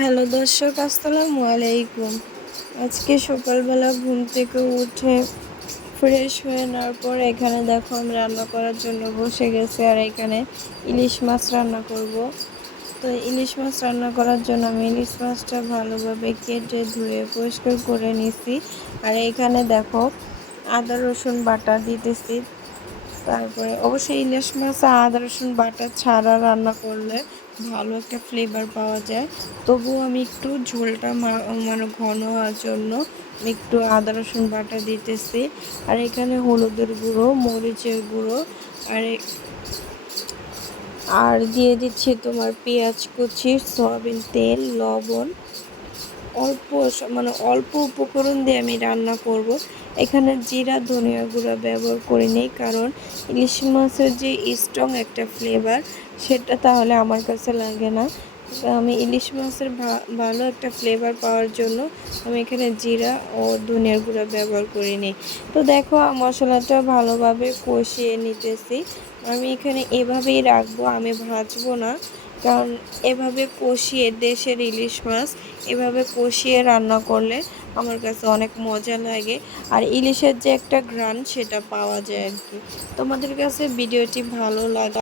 Hello দর্শক, আসসালামু আলাইকুম। আজকে সকালবেলা ঘুম থেকে উঠে ফ্রেশ হয়ে নেওয়ার পর এখানে দেখো আমি রান্না করার জন্য বসে গেছি আর এখানে ইলিশ মাছ রান্না করব। তো ইলিশ মাছ রান্না করার জন্য আমি ইলিশ মাছটা ভালোভাবে কেটে ধুয়ে পরিষ্কার করে নিছি। আর এখানে দেখো আদা রসুন বাটা দিতেছি। তারপরে অবশ্যই ইলিশ মাছ, আদা, রসুন বাটা ছাড়া রান্না করলে ভালো একটা ফ্লেভার পাওয়া যায়। তবুও আমি একটু ঝোলটা মানে ঘন হওয়ার জন্য একটু আদা, রসুন বাটা দিতেছি। আর এখানে হলুদের গুঁড়ো, মরিচের গুঁড়ো, আর আর দিয়ে দিচ্ছি তোমার পেঁয়াজ কুচি, সয়াবিন তেল, লবণ অল্প মানে অল্প উপকরণ দিয়ে আমি রান্না করব। এখানে জিরা, ধনিয়া গুঁড়া ব্যবহার করি নেই, কারণ ইলিশ মাছের যে স্ট্রং একটা ফ্লেভার সেটা তাহলে আমার কাছে লাগে না। আমি ইলিশ মাছের ভালো একটা ফ্লেভার পাওয়ার জন্য আমি এখানে জিরা ও ধনিয়ার গুঁড়া ব্যবহার করে নিই তো দেখো, মশলাটা ভালোভাবে কষিয়ে নিতেছি। আমি এখানে এভাবেই রাখব, আমি ভাজবো না। কারণ এভাবে কষিয়ে দেশের ইলিশ মাছ, এভাবে কষিয়ে রান্না করলে আমার কাছে অনেক মজা লাগে। আর ইলিশের যে একটা ঘ্রাণ সেটা পাওয়া যায় আর কি। তোমাদের কাছে ভিডিওটি ভালো লাগা